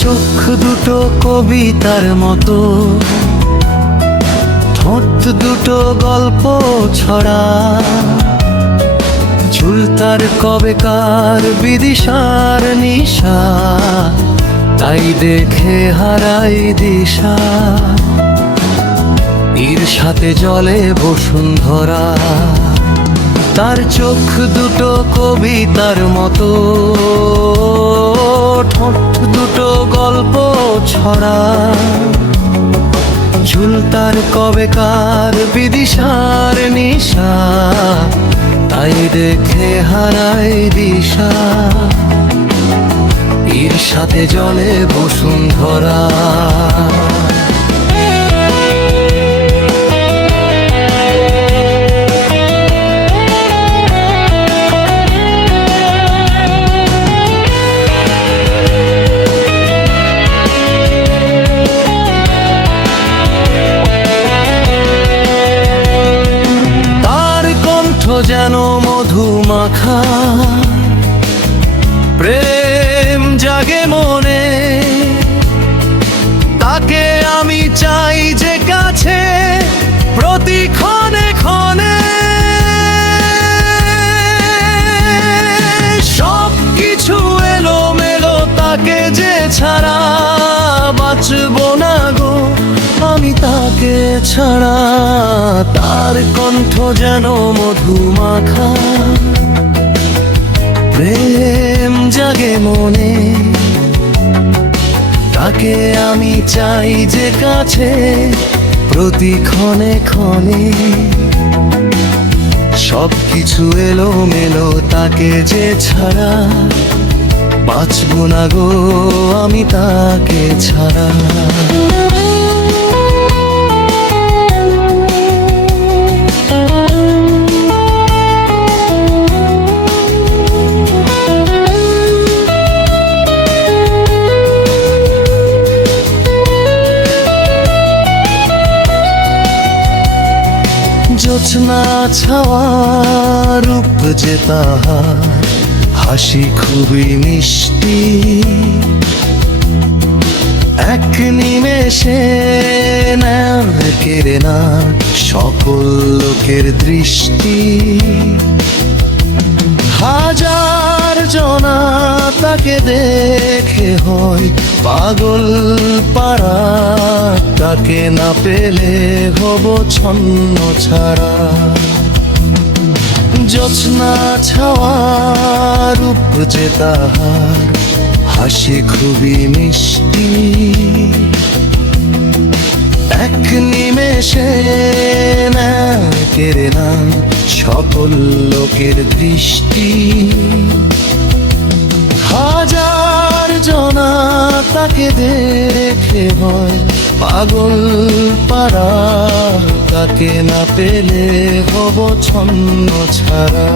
চোখ দুটো কবিতার মতো, ঠোঁট দুটো গল্প ছড়া, চুল তার কবেকার বিদিশার নিশা, তাই দেখে হারাই দিশা। ঈর্ষাতে জলে বসুন্ধরা, তার চোখ দুটো কবিতার মতো, ঠোঁট দুটো গল্প ছড়া, চুল তার কবেকার বিদিশার নিশা, তাই দেখে হারাই দিশা। ঈর্ষাতে জলে বসুন্ধরা। যেন মধু মাখা, প্রেম জাগে মনে, তাকে আমি চাই যে কাছে প্রতি ক্ষণে ক্ষণে। সব কিছু এলোমেলো, তাকে যে ছাড়া বাঁচবো না গো আমি তাকে ছাড়া। তার কণ্ঠ যেন মধু মাখা, প্রেম জাগে মনে, তাকে আমি চাই যে কাছে প্রতি ক্ষণে ক্ষণে। সব কিছু এলোমেলো, তাকে যে ছাড়া বাঁচবো না গো আমি তাকে ছাড়া। জোছনা ছাওয়া রূপ যে তাহার, হাসি খুবই মিষ্টি, এক নিমেষে নেন কেড়ে না সকল লোকের দৃষ্টি। হাজার জনা তাকে দেখে হয় পাগল পাড়া, তাকে না পেলে হব ছন্ন ছাড়া। জোছনা ছাওয়া রূপ যে তাহার, হাসি খুবই মিষ্টি, এক নিমেষে না কেড়ে না সকল লোকের দৃষ্টি। হাজার জনা তাকে দেখে হয় পাগল পাড়া, তাকে না পেলে হব ছন্ন ছাড়া।